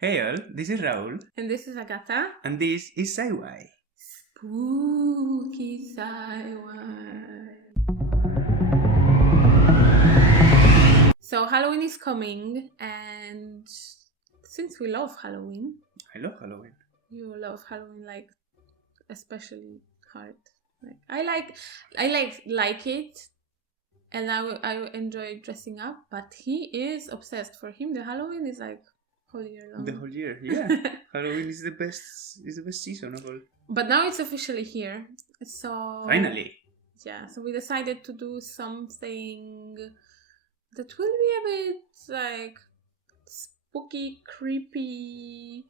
Hey all, this is Raul, And this is Agatha. and this is Sci-why. Spooky Sci-why. So Halloween is coming, and since we love Halloween, I love Halloween. you love Halloween like especially hard. Like I like it, and I enjoy dressing up. But he is obsessed. For him, the Halloween is like whole year long. The whole year, yeah. Halloween is the best season of all. But now it's officially here. So Finally. Yeah, so we decided to do something that will be a bit like spooky, creepy,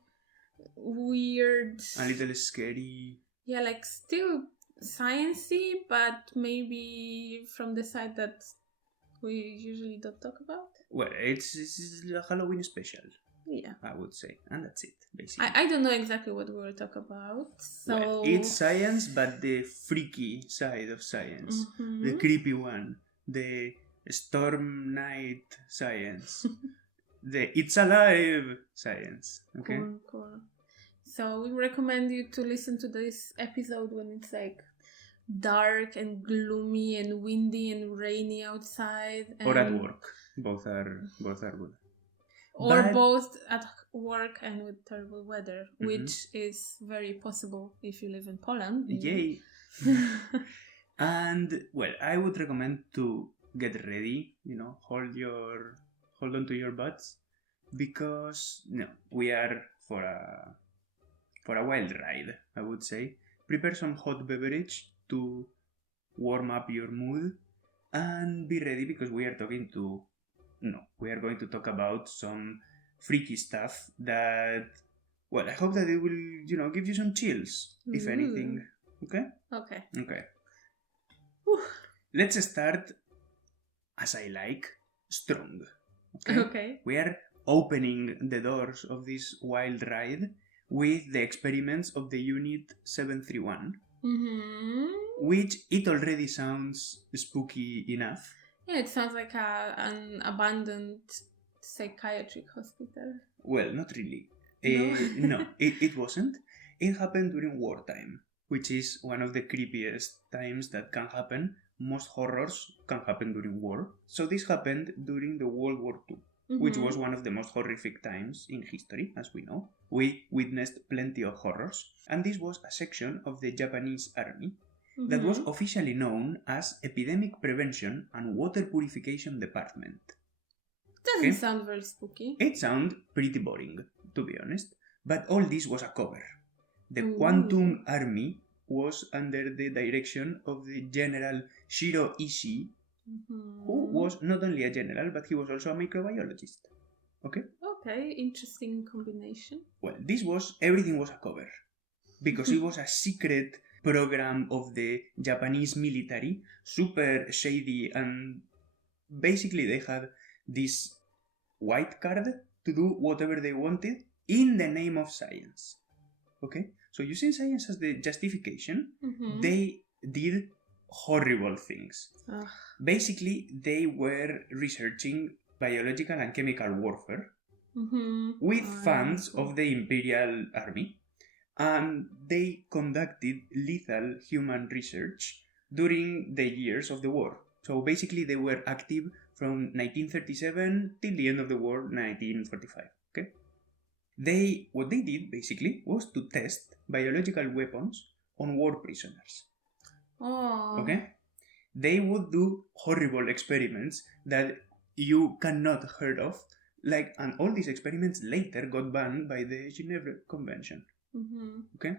weird. A little scary. Yeah, like still sciencey, but maybe from the side that we usually don't talk about. Well, it's a Halloween special, Yeah. I would say. And that's it, basically. I don't know exactly what we will talk about. So Well, it's science, but the freaky side of science. Mhm. The creepy one. The storm night science. The it's alive science. Okay? Cool. So we recommend you to listen to this episode when it's like dark and gloomy and windy and rainy outside. Or at work. Both are good. Or But- both at work and with terrible weather, which is very possible if you live in Poland. Yay! And well, I would recommend to get ready. Hold on to your butts, because we are for a wild ride. I would say prepare some hot beverage to warm up your mood, and be ready because we are going to talk about some freaky stuff that. Well, I hope that it will, give you some chills, if Ooh. anything. Okay? Okay. Okay. Whew. Let's start, as I like, strong. Okay? Okay. We are opening the doors of this wild ride with the experiments of the Unit 731, which it already sounds spooky enough. Yeah, it sounds like an abandoned psychiatric hospital. Well, not really. No? No, it wasn't. It happened during wartime, which is one of the creepiest times that can happen. Most horrors can happen during war. So this happened during the World War II, which was one of the most horrific times in history, as we know. We witnessed plenty of horrors, and this was a section of the Japanese army that was officially known as Epidemic Prevention and Water Purification Department. Doesn't sound very spooky. It sounds pretty boring, to be honest, but all this was a cover. The Ooh. Quantum Army was under the direction of the General Shiro Ishii, who was not only a general, but he was also a microbiologist. Okay? Okay, interesting combination. Well, everything was a cover, because it was a secret program of the Japanese military, super shady, and basically they had this white card to do whatever they wanted in the name of science. Okay? So using science as the justification, they did horrible things. Ugh. Basically, they were researching biological and chemical warfare with funds of the Imperial Army, and they conducted lethal human research during the years of the war. So basically, they were active from 1937 till the end of the war, 1945. Okay? What they did basically was to test biological weapons on war prisoners. Oh. Okay? They would do horrible experiments that you cannot heard of, and all these experiments later got banned by the Geneva Convention. Okay?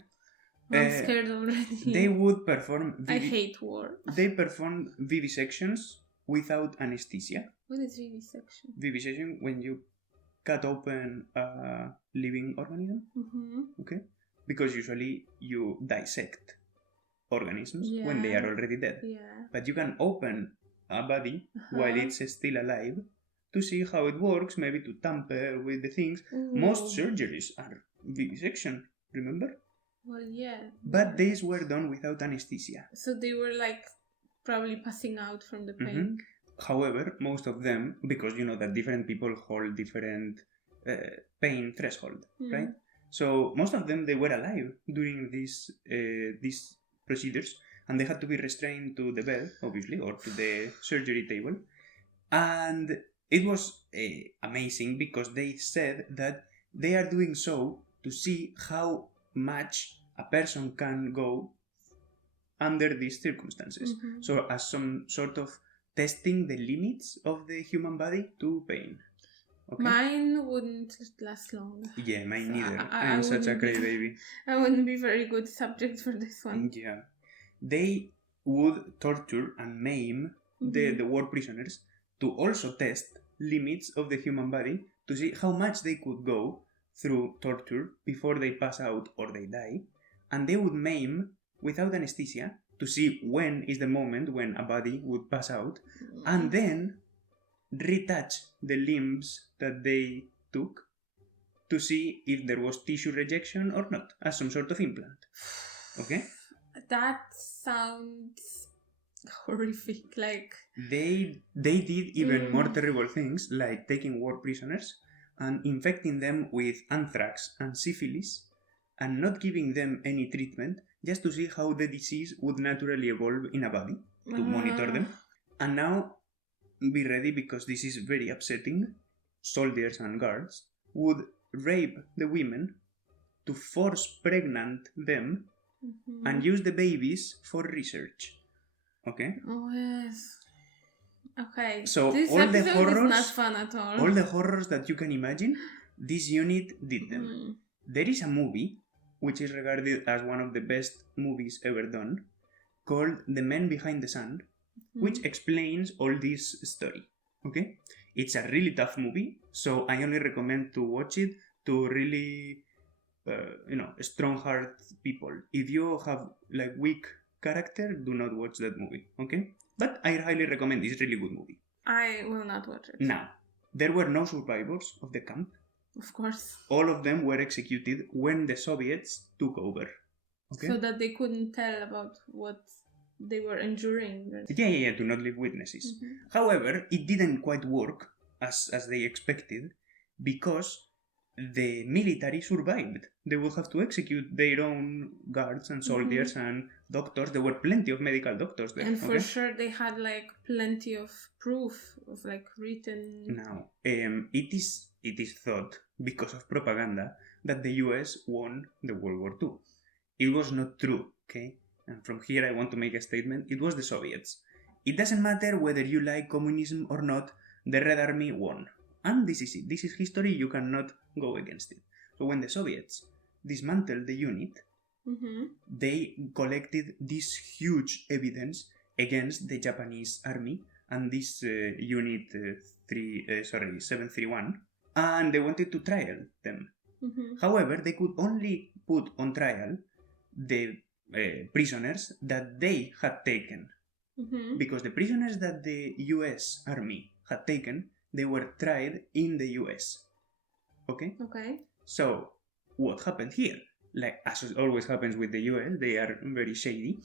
I'm scared already. They would perform. I hate war. They performed vivisections without anesthesia. What is vivisection? Vivisection, when you cut open a living organism. Okay? Because usually you dissect organisms when they are already dead. Yeah. But you can open a body while it's still alive to see how it works, maybe to tamper with the things. Ooh. Most surgeries are vivisection, remember? Well, yeah. But these were done without anesthesia. So they were probably passing out from the pain. However, most of them, because you know that different people hold different pain threshold, right? So most of them, they were alive during these procedures, and they had to be restrained to the bed, obviously, or to the surgery table. And it was amazing because they said that they are doing so to see how much a person can go under these circumstances. So as some sort of testing the limits of the human body to pain. Okay? Mine wouldn't last long. Yeah, mine neither. I'm such a cray baby. I wouldn't be very good subject for this one. Yeah. They would torture and maim the war prisoners to also test limits of the human body to see how much they could go through torture before they pass out or they die. And they would maim without anesthesia to see when is the moment when a body would pass out, and then retouch the limbs that they took to see if there was tissue rejection or not, as some sort of implant. Okay? That sounds horrific. Like they did even more terrible things, like taking war prisoners and infecting them with anthrax and syphilis and not giving them any treatment, just to see how the disease would naturally evolve in a body, to monitor them. And now, be ready, because this is very upsetting. Soldiers and guards would rape the women to force pregnant them and use the babies for research. Okay? Oh, yes. Okay. So this all the horrors is not fun at all. All the horrors that you can imagine, this unit did them. There is a movie which is regarded as one of the best movies ever done, called The Men Behind the Sun, which explains all this story. Okay? It's a really tough movie, so I only recommend to watch it to really, strong-hearted people. If you have like weak character, do not watch that movie. Okay? But I highly recommend. It's a really good movie. I will not watch it. Now, there were no survivors of the camp. Of course. All of them were executed when the Soviets took over. Okay? So that they couldn't tell about what they were enduring. Yeah, to not leave witnesses. However, it didn't quite work as they expected, because the military survived. They would have to execute their own guards and soldiers and doctors. There were plenty of medical doctors there. And for sure they had like plenty of proof of like written... Now, it is thought, because of propaganda, that the US won the World War II. It was not true, okay? And from here I want to make a statement. It was the Soviets. It doesn't matter whether you like communism or not, the Red Army won. And this is it. This is history. You cannot go against it. So when the Soviets dismantled the unit, they collected this huge evidence against the Japanese army and this unit 731, and they wanted to trial them. However, they could only put on trial the prisoners that they had taken, because the prisoners that the US army had taken, they were tried in the US. Okay? So, what happened here? Like, as always happens with the US, they are very shady.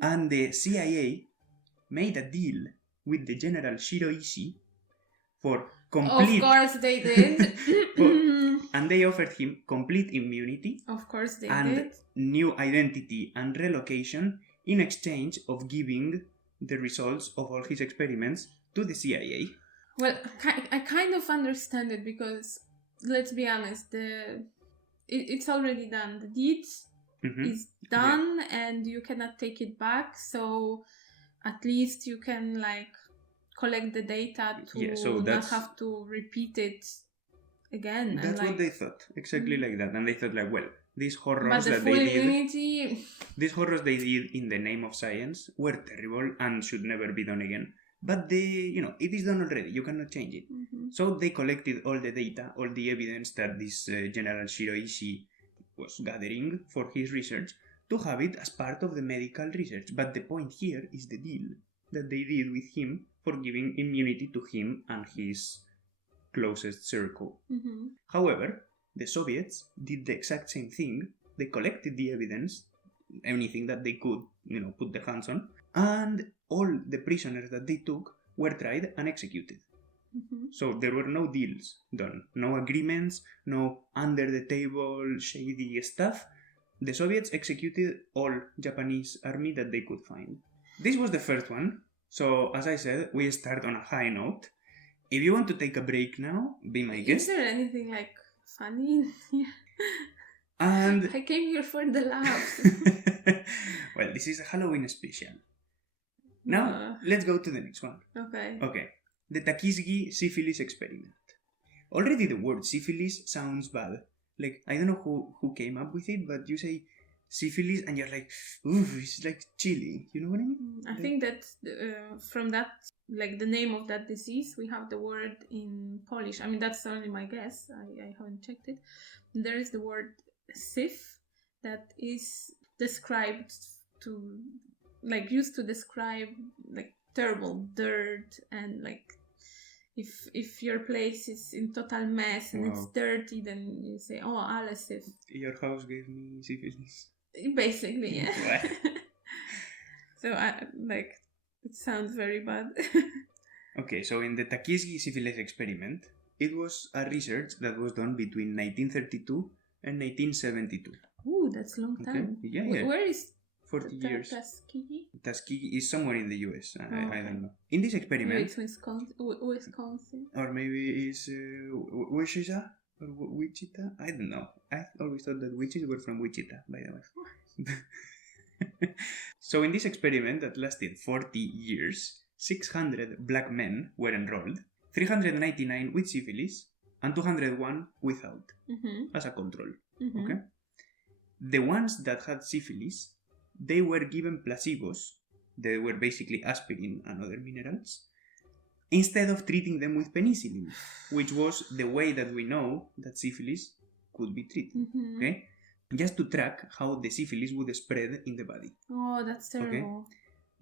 And the CIA made a deal with the General Shiroishi for complete... Of course they did. And they offered him complete immunity. Of course they and did. New identity and relocation in exchange of giving the results of all his experiments to the CIA. Well, I kind of understand it, because, let's be honest, it's already done. The deed is done, and you cannot take it back, so at least you can, like, collect the data to not have to repeat it again. That's what they thought, exactly like that. And they thought, like, well, these horrors that they did... These horrors they did in the name of science were terrible and should never be done again. But it is done already. You cannot change it. So they collected all the data, all the evidence that this General Shiroishi was gathering for his research, to have it as part of the medical research. But the point here is the deal that they did with him for giving immunity to him and his closest circle. However, the Soviets did the exact same thing. They collected the evidence, anything that they could, put their hands on, and all the prisoners that they took were tried and executed. So there were no deals done, no agreements, no under-the-table shady stuff. The Soviets executed all Japanese army that they could find. This was the first one. So, as I said, we start on a high note. If you want to take a break now, be my guest. Is there anything like funny in here? And I came here for the laughs. well, this is a Halloween special. Now, let's go to the next one. Okay. The Takishi syphilis experiment. Already the word syphilis sounds bad. Like, I don't know who came up with it, but you say syphilis and you're like, ooh, it's like chilly. You know what I mean? I think that from that, like the name of that disease, we have the word in Polish. I mean, that's only my guess. I haven't checked it. There is the word syph that is described to, like, used to describe like terrible dirt and like if your place is in total mess and it's dirty, then you say, oh, Alexi. Your house gave me syphilis. Basically, yeah. So like it sounds very bad. Okay, so in the Takishi syphilis experiment, it was a research that was done between 1932 and 1972. Ooh, that's a long time. Okay. Yeah. Where is 40 years. Tuskegee? Tuskegee is somewhere in the US. I don't know. In this experiment... Maybe it's Wisconsin. Or maybe it's Wichita? Or Wichita? I don't know. I always thought that witches were from Wichita, by the way. So in this experiment that lasted 40 years, 600 black men were enrolled, 399 with syphilis, and 201 without, as a control. Okay? The ones that had syphilis, they were given placebos. They were basically aspirin and other minerals, instead of treating them with penicillin, which was the way that we know that syphilis could be treated. Okay? Just to track how the syphilis would spread in the body. Oh, that's terrible. Okay?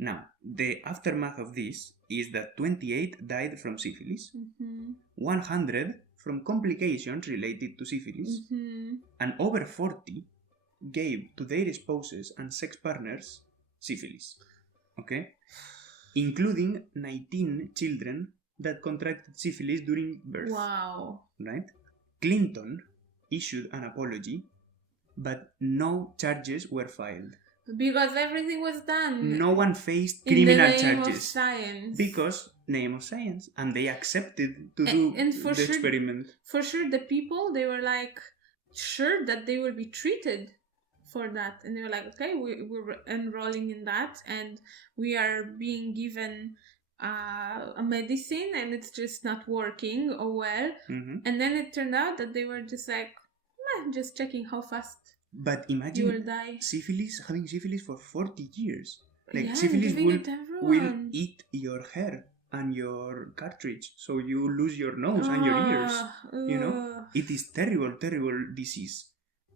Now, the aftermath of this is that 28 died from syphilis, 100 from complications related to syphilis, and over 40 gave to their spouses and sex partners syphilis. Okay? Including 19 children that contracted syphilis during birth. Wow. Right? Clinton issued an apology, but no charges were filed. Because everything was done. No one faced criminal charges. In the name of science. Because name of science. And they accepted to do the experiment. For sure, the people, they were like sure that they will be treated for that. And they were like, okay, we're enrolling in that. And we are being given a medicine and it's just not working well. And then it turned out that they were just like, just checking how fast. But imagine you will die. Having syphilis for 40 years. Like, yeah, syphilis will eat your hair and your cartridge, so you lose your nose and your ears. You know? It is terrible, terrible disease.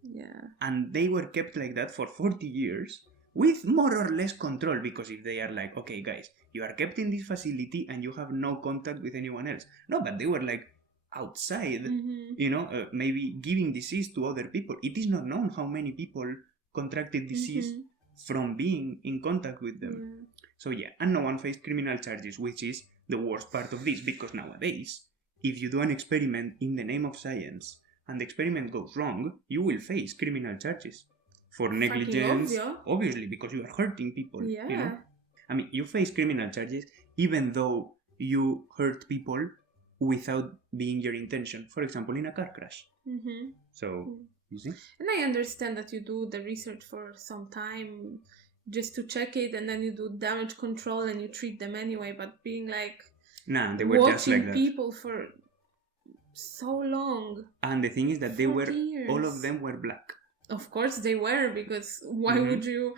Yeah. And they were kept like that for 40 years with more or less control, because if they are like, okay, guys, you are kept in this facility and you have no contact with anyone else. No, but they were like, outside, you know, maybe giving disease to other people. It is not known how many people contracted disease from being in contact with them. So yeah, and no one faced criminal charges, which is the worst part of this, because nowadays, if you do an experiment in the name of science and the experiment goes wrong, you will face criminal charges for negligence, obviously, because you are hurting people. Yeah. You know? I mean, you face criminal charges even though you hurt people without being your intention, for example, in a car crash. So, you see? And I understand that you do the research for some time just to check it, and then you do damage control and you treat them anyway, but being like, nah, they were just like that. People for so long. And the thing is that they were, all of them were black. Of course they were, because why would you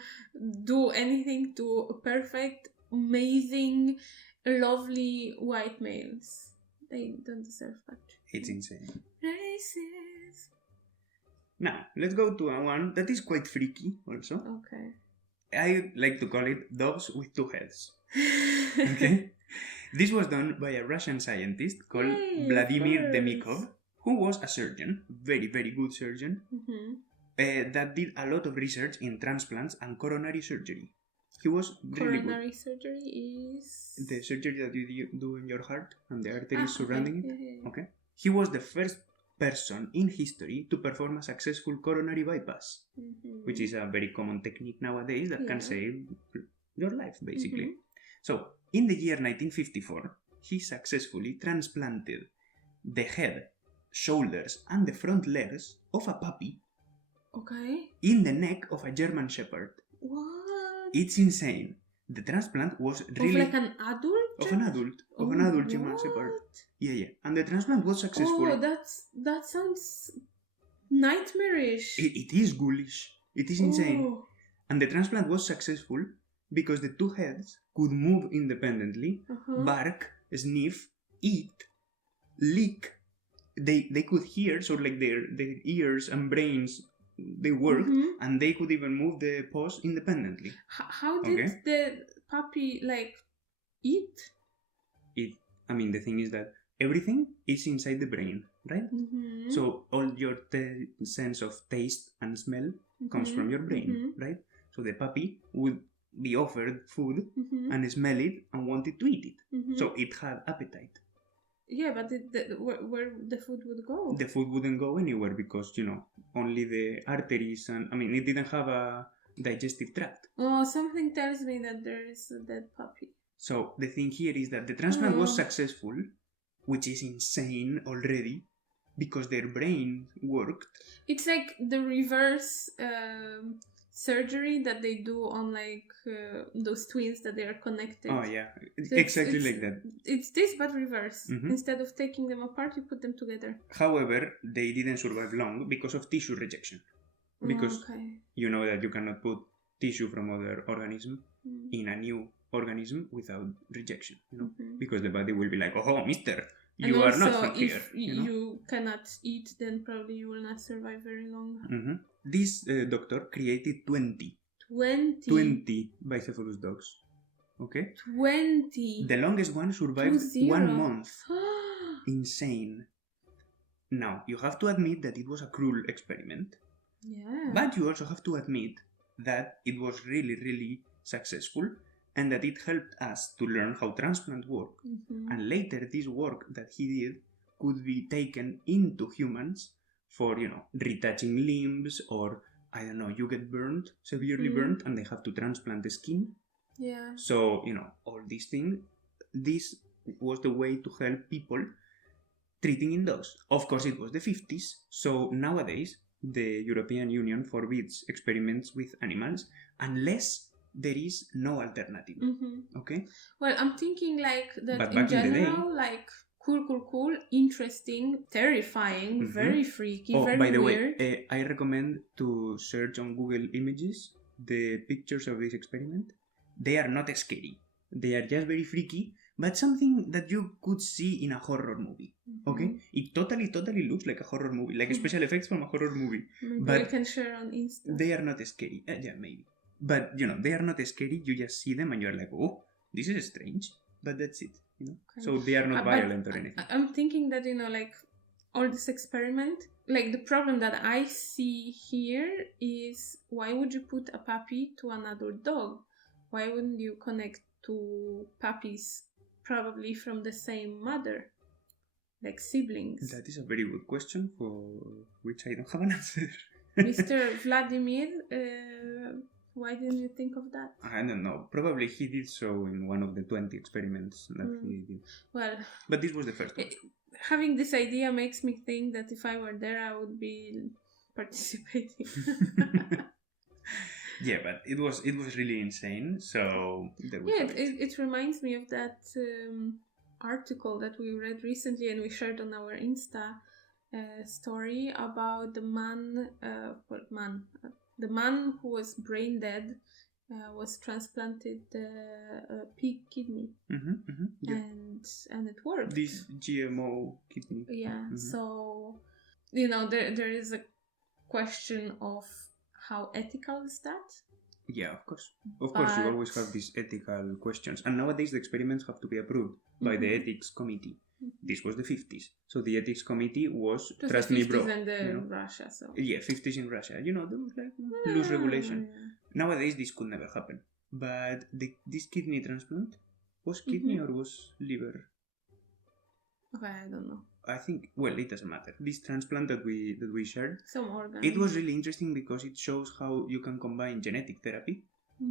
do anything to perfect, amazing, lovely white males? They don't deserve that. It's insane. Racist. Now, let's go to one that is quite freaky also. Okay. I like to call it dogs with two heads. Okay? This was done by a Russian scientist called Vladimir Demikov, who was a surgeon, very, very good surgeon, that did a lot of research in transplants and coronary surgery. He was really Coronary good. surgery is... The surgery that you do in your heart and the arteries surrounding it. Yeah. Okay. He was the first person in history to perform a successful coronary bypass, which is a very common technique nowadays that can save your life, basically. So, in the year 1954, he successfully transplanted the head, shoulders, and the front legs of a puppy in the neck of a German Shepherd. What? It's insane. The transplant was really... Of like an adult? Of an adult German Shepherd. Yeah. And the transplant was successful. Oh, that sounds nightmarish. It is ghoulish. It is insane. And the transplant was successful because the two heads could move independently, bark, sniff, eat, lick. They could hear, so like their ears and brains, they worked, and they could even move the paws independently. How did the puppy eat? The thing is that everything is inside the brain, right? So all your sense of taste and smell comes from your brain, right? So the puppy would be offered food and smell it and wanted to eat it. So it had appetite. Yeah, but where the food would go? The food wouldn't go anywhere because, only the arteries and, it didn't have a digestive tract. Oh, something tells me that there is a dead puppy. So the thing here is that the transplant was successful, which is insane already, because their brain worked. It's like the reverse surgery that they do on those twins that they are connected. Oh yeah, so exactly like that. It's this but reverse. Instead of taking them apart, you put them together. However, they didn't survive long because of tissue rejection. Because you know that you cannot put tissue from other organism in a new organism without rejection, because the body will be like, oh, mister, you are not from here. If you cannot eat, then probably you will not survive very long. This doctor created 20 bicephalus dogs. Okay? 20? The longest one survived 1 month. Insane. Now, you have to admit that it was a cruel experiment. Yeah. But you also have to admit that it was really, really successful, and that it helped us to learn how transplant work. And later, this work that he did could be taken into humans for, retouching limbs, or, I don't know, you get burned, severely burned, and they have to transplant the skin. Yeah. So, all these things, this was the way to help people treating in dogs. Of course, it was the 50s, so nowadays, the European Union forbids experiments with animals unless there is no alternative. Okay? Well, I'm thinking that but in general, cool, interesting, terrifying, very freaky, very weird. By the way, I recommend to search on Google Images the pictures of this experiment. They are not scary. They are just very freaky, but something that you could see in a horror movie. Okay? It totally looks like a horror movie, like special effects from a horror movie. Maybe but we can share on Insta. They are not scary. Yeah, maybe. But, they are not scary. You just see them and you're like, oh, this is strange. But that's it, Okay. So they are not violent or anything. I'm thinking that, all this experiment, the problem that I see here is, why would you put a puppy to an adult dog? Why wouldn't you connect two puppies probably from the same mother? Like siblings. That is a very good question for which I don't have an answer. Mr. Vladimir, why didn't you think of that? I don't know. Probably he did so in one of the 20 experiments that he did. Well, but this was the first one. Having this idea makes me think that if I were there, I would be participating. Yeah, but it was really insane. So it reminds me of that article that we read recently and we shared on our Insta story about the man. The man who was brain dead was transplanted pig kidney, yeah. and it worked. This GMO kidney. Yeah. So there is a question of how ethical is that? Yeah, of course. Of course, you always have these ethical questions. And nowadays the experiments have to be approved by the ethics committee. This was the 50s. So the ethics committee was, trust me, bro. And Russia, so. Yeah, 50s in Russia. There was loose regulation. Yeah. Nowadays this could never happen. But this kidney transplant was kidney or was liver? Okay, I don't know. I think, well, it doesn't matter. This transplant that we shared, some organ. It was really interesting because it shows how you can combine genetic therapy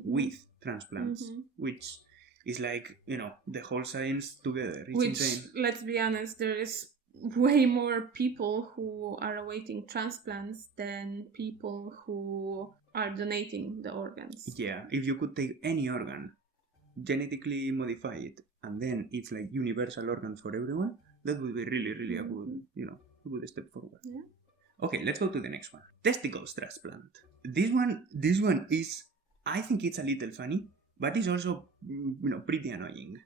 with transplants, which is like, the whole science together. It's insane. Let's be honest, there is way more people who are awaiting transplants than people who are donating the organs. Yeah, if you could take any organ, genetically modify it, and then it's like universal organ for everyone, that would be really, really a good, a good step forward. Yeah. Okay, let's go to the next one. Testicles transplant. This one is, I think it's a little funny, but it's also, pretty annoying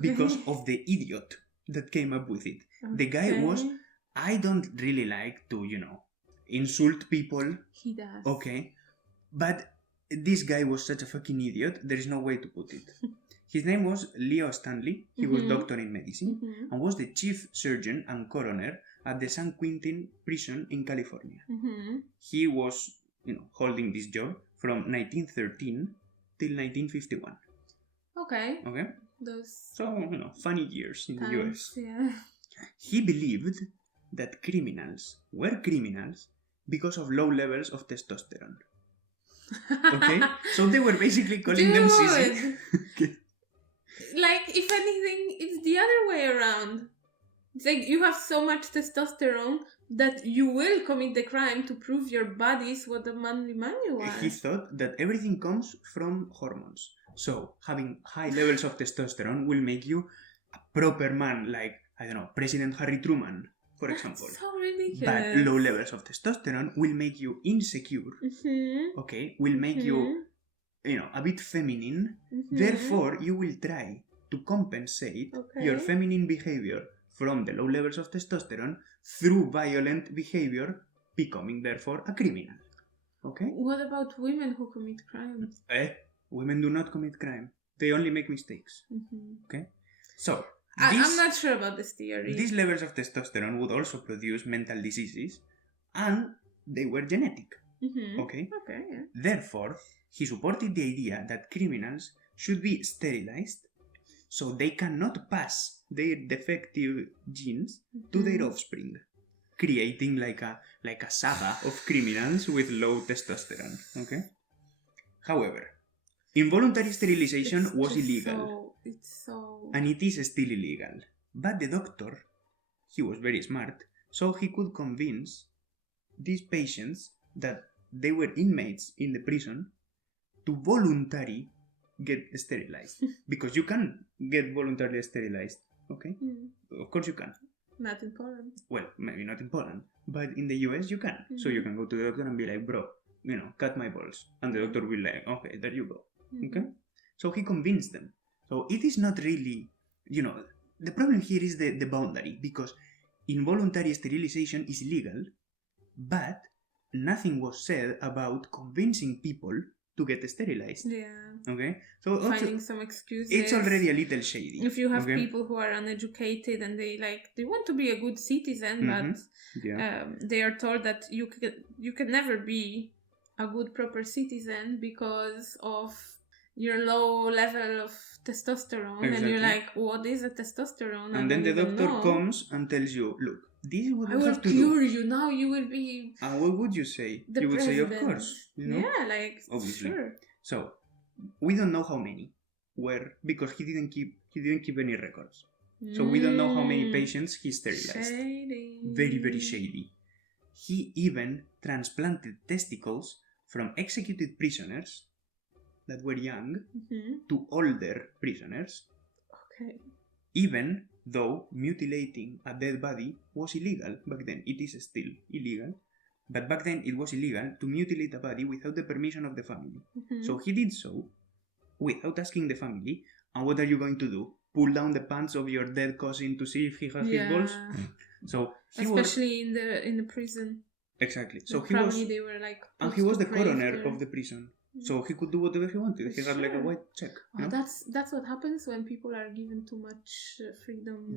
because of the idiot that came up with it. Okay. The guy was, I don't really like to, insult people. He does. Okay. But this guy was such a fucking idiot, there is no way to put it. His name was Leo Stanley. He was doctor in medicine and was the chief surgeon and coroner at the San Quentin prison in California. He was, holding this job from 1913 till 1951. Okay. So, funny years in the US. Yeah. He believed that criminals were criminals because of low levels of testosterone. Okay? So they were basically calling them sissy. Okay. Like, if anything, it's the other way around. It's like you have so much testosterone that you will commit the crime to prove your body's what a manly man you are. He thought that everything comes from hormones. So, having high levels of testosterone will make you a proper man, like, I don't know, President Harry Truman, for example. That's so ridiculous. But low levels of testosterone will make you insecure, okay? Will make you, a bit feminine. Therefore, you will try to compensate your feminine behavior from the low levels of testosterone through violent behavior, becoming, therefore, a criminal. Okay? What about women who commit crimes? Women do not commit crime. They only make mistakes. Okay? So, I'm not sure about this theory. These levels of testosterone would also produce mental diseases, and they were genetic. Okay? Okay, yeah. Therefore, he supported the idea that criminals should be sterilized so they cannot pass their defective genes to their offspring, creating like a saga of criminals with low testosterone. Okay? However, involuntary sterilization was illegal. And it is still illegal. But the doctor, he was very smart, so he could convince these patients that they were inmates in the prison to voluntarily get sterilized. Because you can get voluntarily sterilized, okay? Of course you can. Not in Poland. Well, maybe not in Poland, but in the US you can. So you can go to the doctor and be like, bro, cut my balls. And the doctor will be like, okay, there you go. Okay? So he convinced them. So it is not really, the problem here is the boundary, because involuntary sterilization is illegal, but nothing was said about convincing people to get sterilized. Yeah. Okay? So finding some excuses. It's already a little shady. If you have people who are uneducated and they want to be a good citizen, but they are told that you can never be a good proper citizen because of your low level of testosterone. Exactly. And you're like, what is a testosterone? And then the doctor comes and tells you, look, this is what you have to do. I will cure you. Now you will be... And what would you say? You would say, of course. Yeah, obviously. Sure. So, we don't know how many were, because he didn't keep any records. So we don't know how many patients he sterilized. Shady. Very, very shady. He even transplanted testicles from executed prisoners that were young to older prisoners. Okay. Even though mutilating a dead body was illegal back then. It is still illegal. But back then it was illegal to mutilate a body without the permission of the family. So he did so without asking the family. And what are you going to do? Pull down the pants of your dead cousin to see if he has his balls? So especially in the prison. Exactly. So they were like, and he was the coroner of the prison. So he could do whatever he wanted. He had like a white check. That's what happens when people are given too much freedom.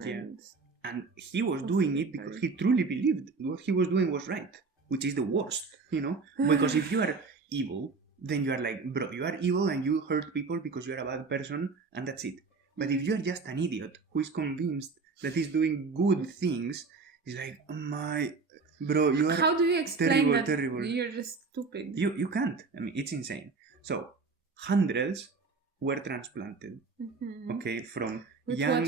And he was doing it because he truly believed what he was doing was right, which is the worst, Because if you are evil, then you are like, bro, you are evil and you hurt people because you are a bad person and that's it. But if you are just an idiot who is convinced that he's doing good things, it's like, oh my, bro, you are How do you explain that terrible. You're just stupid? You can't. I mean, it's insane. So, hundreds were transplanted. Okay, from young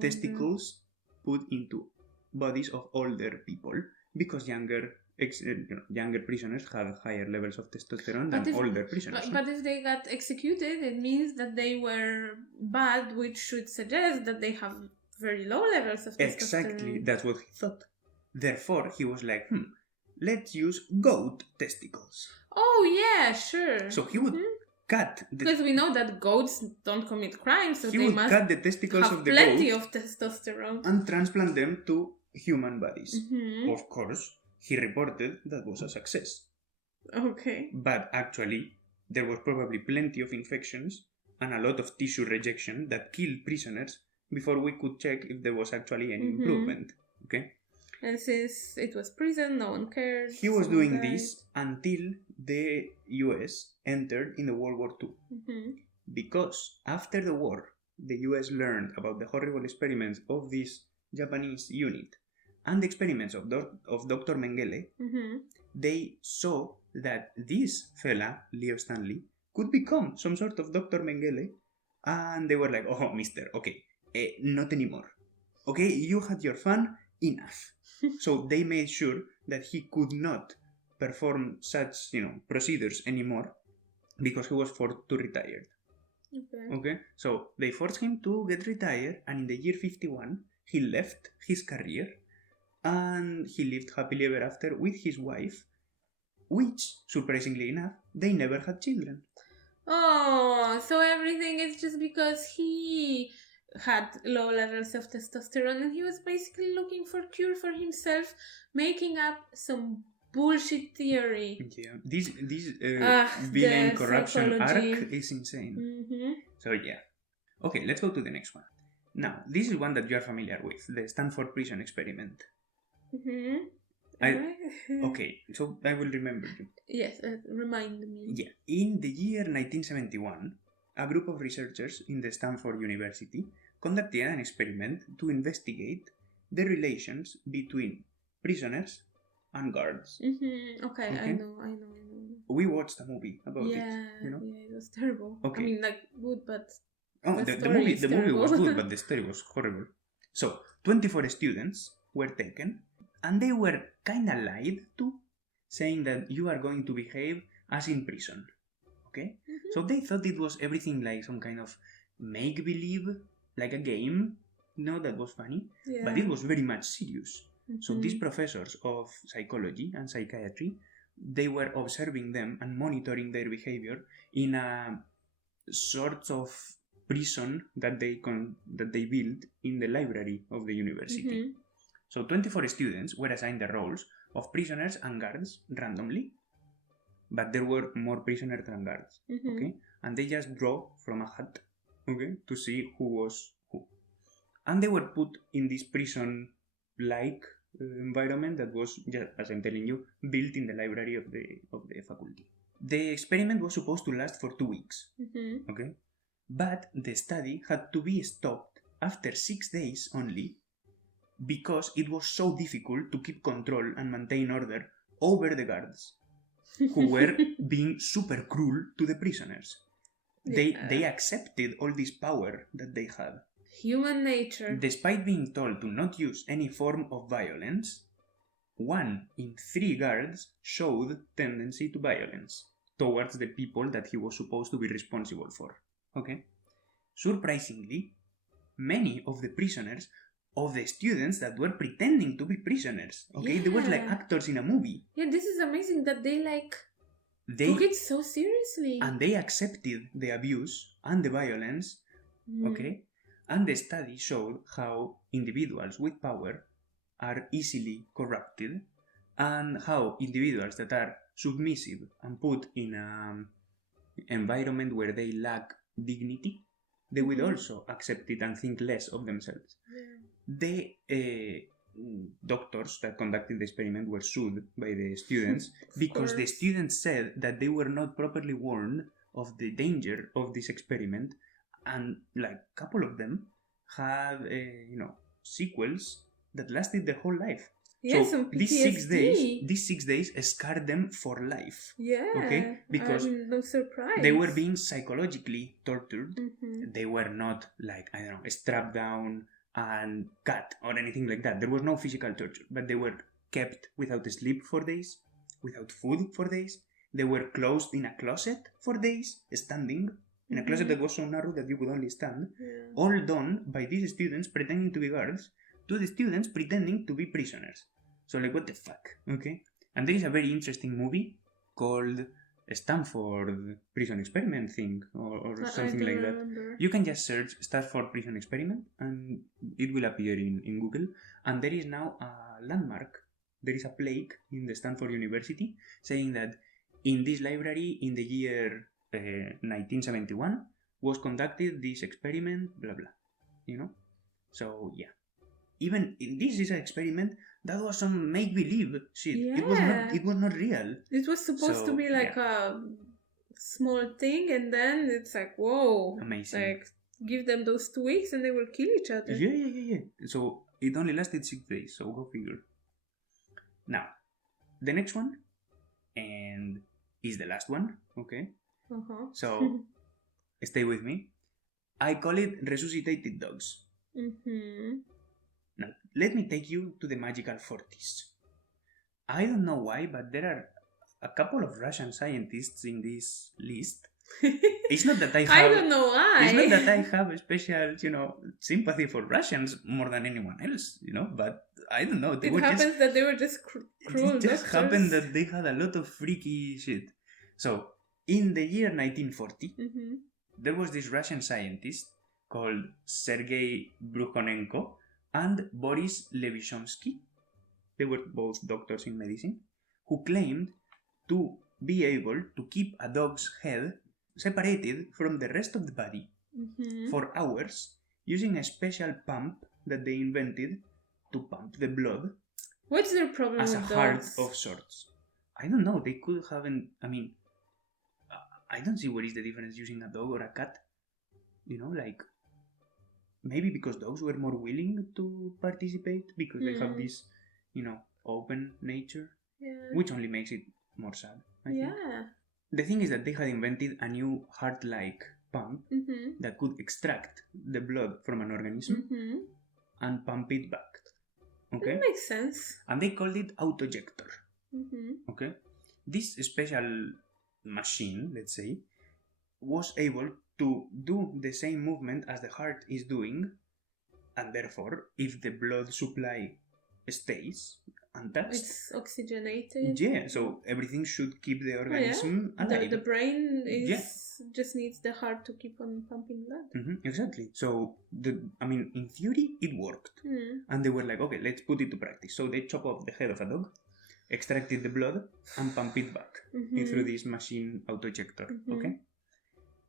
testicles put into bodies of older people because younger prisoners have higher levels of testosterone than older prisoners. But if they got executed, it means that they were bad, which should suggest that they have very low levels of testosterone. Exactly, that's what he thought. Therefore, he was like, let's use goat testicles. Oh, yeah, sure. So he would cut... Because we know that goats don't commit crimes, so he they would must cut the testicles have of the plenty goat of testosterone. and transplant them to human bodies. Of course, he reported that was a success. Okay. But actually, there was probably plenty of infections and a lot of tissue rejection that killed prisoners before we could check if there was actually any improvement. Okay? And since it was prison, no one cared. He was doing this until the US entered in the World War II. Because after the war, the US learned about the horrible experiments of this Japanese unit and the experiments of Dr. Mengele. They saw that this fella, Leo Stanley, could become some sort of Dr. Mengele, and they were like, oh, mister, okay, not anymore. Okay, you had your fun, enough. So they made sure that he could not perform such, procedures anymore because he was forced to retire. Okay, so they forced him to get retired, and in the year 51, he left his career and he lived happily ever after with his wife, which, surprisingly enough, they never had children. Oh, so everything is just because he had low levels of testosterone and he was basically looking for cure for himself, making up some bullshit theory. Yeah, this villain corruption arc is insane. So yeah. Okay, let's go to the next one. Now, this is one that you are familiar with, the Stanford prison experiment. Okay, so I will remember you. Yes, remind me. Yeah, in the year 1971, a group of researchers in the Stanford University conducted an experiment to investigate the relations between prisoners and guards. Okay, I know. We watched a movie about it. Yeah, it was terrible. Okay. I mean, good, but the movie was good, but the story was horrible. So, 24 students were taken, and they were kind of lied to, saying that you are going to behave as in prison. Okay? So they thought it was everything like some kind of make-believe, like a game, that was funny, but it was very much serious. So these professors of psychology and psychiatry, they were observing them and monitoring their behavior in a sort of prison that they built in the library of the university. So 24 students were assigned the roles of prisoners and guards randomly, but there were more prisoners than guards. Okay, and they just draw from a hat, okay, to see who was who, and they were put in this prison-like environment that was, just as I'm telling you, built in the library of the faculty. The experiment was supposed to last for 2 weeks. Okay, but the study had to be stopped after 6 days only, because it was so difficult to keep control and maintain order over the guards, who were being super cruel to the prisoners. They accepted all this power that they had. Human nature. Despite being told to not use any form of violence, 1 in 3 guards showed tendency to violence towards the people that he was supposed to be responsible for. Okay? Surprisingly, many of the prisoners, of the students that were pretending to be prisoners, okay, they were like actors in a movie. Yeah, this is amazing that they took it so seriously, and they accepted the abuse and the violence. Okay, and the study showed how individuals with power are easily corrupted, and how individuals that are submissive and put in an environment where they lack dignity, they will also accept it and think less of themselves. The doctors that conducted the experiment were sued by the students because the students said that they were not properly warned of the danger of this experiment, and like a couple of them had sequels that lasted their whole life. Yes, so these 6 days scarred them for life. Yeah. Okay, because no surprise. they were being psychologically tortured. They were not like, I don't know, strapped down and cut or anything like that. There was no physical torture, but they were kept without sleep for days, without food for days. They were closed in a closet for days, standing in a closet that was so narrow that you could only stand. Yeah. All done by these students pretending to be guards to the students pretending to be prisoners. So like, what the fuck? Okay? And there is a very interesting movie called Stanford Prison Experiment thing or something like that. Remember. You can just search Stanford Prison Experiment and it will appear in Google. And there is now a landmark. There is a plaque in the Stanford University saying that in this library in the year 1971 was conducted this experiment, blah blah. You know? So yeah. Even this is an experiment that was some make-believe shit. Yeah. It was not real. It was supposed to be like a small thing, and then it's like, whoa. Amazing. Like, give them those 2 weeks and they will kill each other. Yeah. So it only lasted 6 days, so go figure. Now, the next one, and is the last one, okay? So, stay with me. I call it resuscitated dogs. Now, let me take you to the magical 40s. I don't know why, but there are a couple of Russian scientists in this list. It's not that I have... I don't know why. It's not that I have a special, sympathy for Russians more than anyone else, but I don't know. It happens that they were just cruel It just doctors. happened that they had a lot of freaky shit. So, in the year 1940, there was this Russian scientist called Sergei Brukhonenko and Boris Levishomsky, they were both doctors in medicine, who claimed to be able to keep a dog's head separated from the rest of the body for hours using a special pump that they invented to pump the blood. What's their problem as with a heart dogs? of sorts. I don't know, they could haven't, I don't see what is the difference using a dog or a cat. Maybe because dogs were more willing to participate because they have this, open nature, which only makes it more sad, I think. The thing is that they had invented a new heart-like pump that could extract the blood from an organism and pump it back. Okay? That makes sense. And they called it autojector. Okay? This special machine, let's say, was able to do the same movement as the heart is doing, and therefore, if the blood supply stays untouched, it's oxygenated. Yeah, so everything should keep the organism alive. The brain just needs the heart to keep on pumping blood. Exactly. So, in theory, it worked. And they were like, okay, let's put it to practice. So they chop off the head of a dog, extracted the blood, and pump it back through this machine autojector. Okay?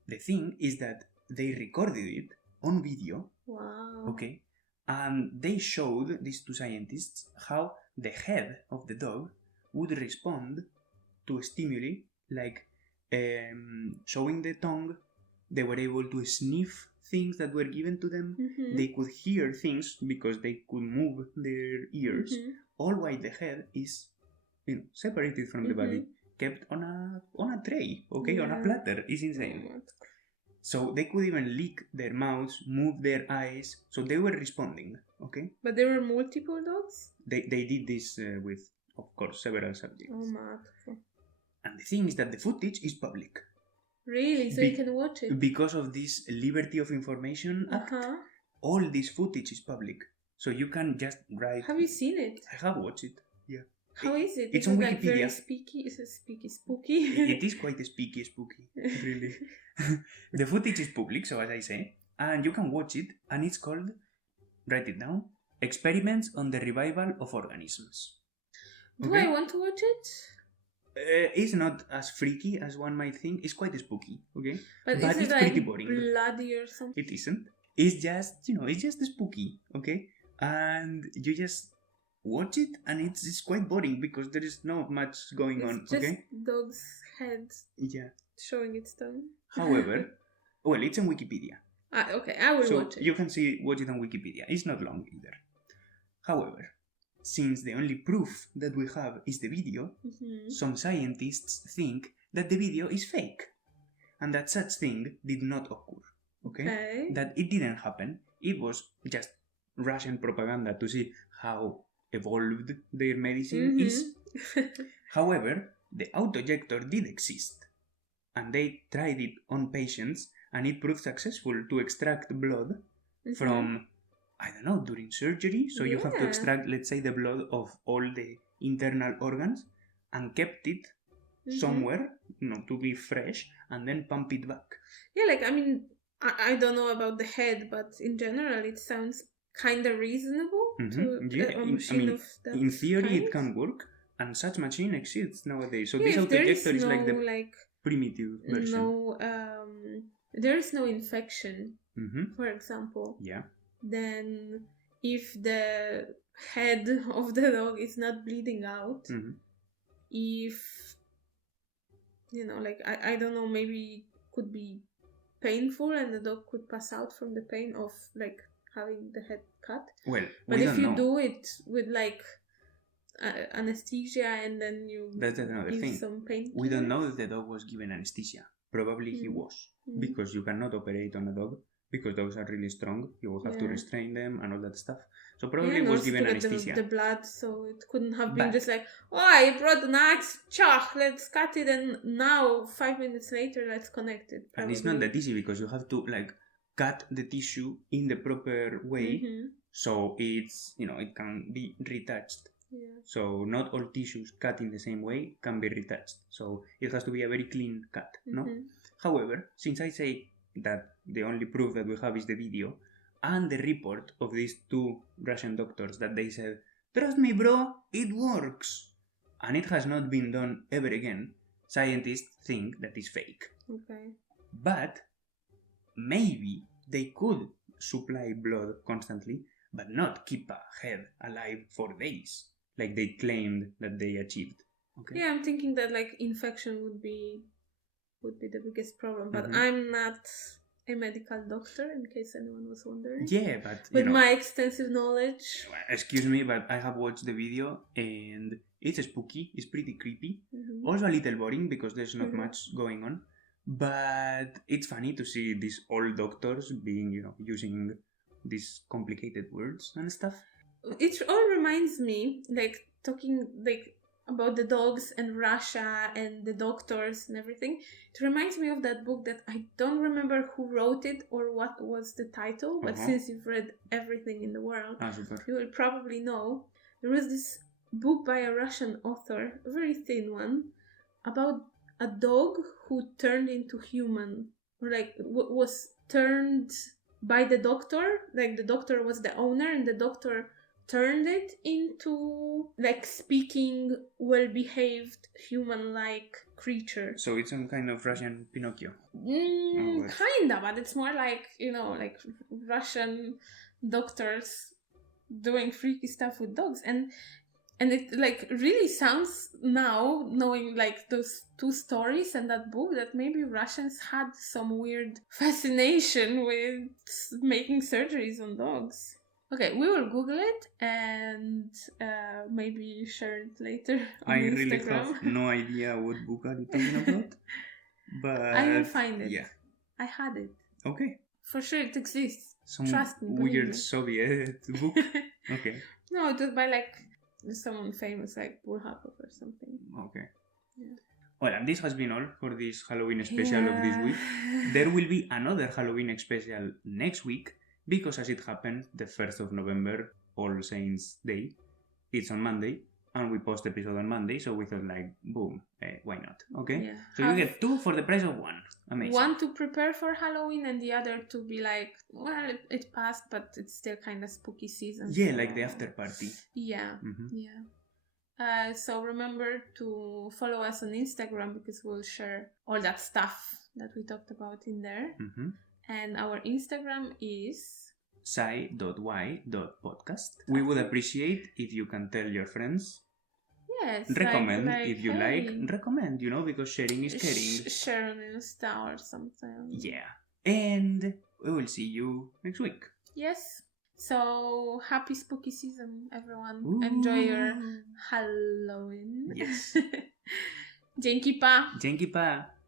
The thing is that they recorded it on video. Wow. Okay? And they showed, these two scientists, how the head of the dog would respond to stimuli like showing the tongue. They were able to sniff things that were given to them. They could hear things because they could move their ears. All while the head is separated from the body, kept on a tray, okay, on a platter. It's insane. So they could even lick their mouths, move their eyes. So they were responding, okay? But there were multiple dogs? They did this with, of course, several subjects. Oh, my. And the thing is that the footage is public. Really? So you can watch it? Because of this Liberty of Information Act, all this footage is public. So you can just write... Have you seen it? I have watched it, yeah. How is it? It's on Wikipedia. Like very spooky? Is it spooky? It is quite spooky, really. The footage is public, so as I say, and you can watch it, and it's called, write it down, Experiments on the Revival of Organisms. Do I want to watch it? It's not as freaky as one might think. It's quite spooky, okay? But is it's it like pretty boring. Bloody or something? It isn't. It's just, it's just spooky, okay? And you just watch it, and it's quite boring because there is not much going on. It's just dog's head showing its tongue. However, well, it's on Wikipedia. Okay, I will watch it. You can watch it on Wikipedia. It's not long either. However, since the only proof that we have is the video, some scientists think that the video is fake and that such thing did not occur. Okay? That it didn't happen. It was just Russian propaganda to see how evolved their medicine is. However, the autojector did exist, and they tried it on patients, and it proved successful to extract blood from, I don't know, during surgery. So you have to extract, let's say, the blood of all the internal organs and kept it somewhere, to be fresh, and then pump it back. Yeah, like, I mean, I don't know about the head, but in general it sounds kind of reasonable to a machine of that in theory kind. It can work, and such machine exists nowadays. So this autojector is like the primitive version. There is no infection, for example. Yeah. Then if the head of the dog is not bleeding out, if, like, I don't know, maybe it could be painful and the dog could pass out from the pain of, like, having the head cut. Well, but if you do it with, like, anesthesia and then you give some pain. We don't know if the dog was given anesthesia. Probably he was, because you cannot operate on a dog because dogs are really strong. You will have to restrain them and all that stuff. So probably it was given anesthesia. The blood, so it couldn't have been just like, I brought an axe, let's cut it, and now 5 minutes later let's connect it. Probably. And it's not that easy because you have to, like, cut the tissue in the proper way, so it's, it can be retouched. Yeah. So not all tissues cut in the same way can be retouched. So it has to be a very clean cut, no? However, since I say that the only proof that we have is the video and the report of these two Russian doctors that they said, trust me bro, it works, and it has not been done ever again, scientists think that is fake. Okay. But maybe they could supply blood constantly but not keep a head alive for days like they claimed that they achieved. Okay. Yeah, I'm thinking that, like, infection would be the biggest problem, but I'm not a medical doctor, in case anyone was wondering. Yeah, but with my extensive knowledge. Excuse me, but I have watched the video and it's spooky. It's pretty creepy. Also a little boring because there's not much going on. But it's funny to see these old doctors being, using these complicated words and stuff. It all reminds me, like, talking, like, about the dogs and Russia and the doctors and everything. It reminds me of that book that I don't remember who wrote it or what was the title, but since you've read everything in the world, you will probably know. There was this book by a Russian author, a very thin one, about a dog who turned into human, or, like, was turned by the doctor. Like, the doctor was the owner and the doctor turned it into, like, speaking, well-behaved, human-like creature. So it's some kind of Russian Pinocchio. Kinda, but it's more like, like Russian doctors doing freaky stuff with dogs. And it, like, really sounds now, knowing, like, those two stories and that book, that maybe Russians had some weird fascination with making surgeries on dogs. Okay, we will Google it and maybe share it later on Instagram. Really have no idea what book are you talking about, but I will find it. Yeah, I had it. Okay. For sure, it exists. Some Trust me. Weird Soviet book. Okay. No, it was by, like, someone famous, like Brukhonenko or something. Okay. Yeah. Well, and this has been all for this Halloween special of this week. There will be another Halloween special next week. Because as it happens, the 1st of November, All Saints Day, it's on Monday, and we post episode on Monday, so we thought, like, boom, why not? Okay? Yeah. So you get 2 for the price of 1. Amazing. One to prepare for Halloween, and the other to be like, well, it passed, but it's still kind of spooky season. Yeah, so, like the after party. Yeah, yeah. So remember to follow us on Instagram, because we'll share all that stuff that we talked about in there. And our Instagram is sci.y.podcast. We would appreciate if you can tell your friends. Yes. Recommend like, if you hey, like. Recommend, because sharing is caring. Share on Insta or something. Yeah. And we will see you next week. Yes. So, happy spooky season, everyone. Ooh. Enjoy your Halloween. Yes. Dzięki pa. Dzięki pa.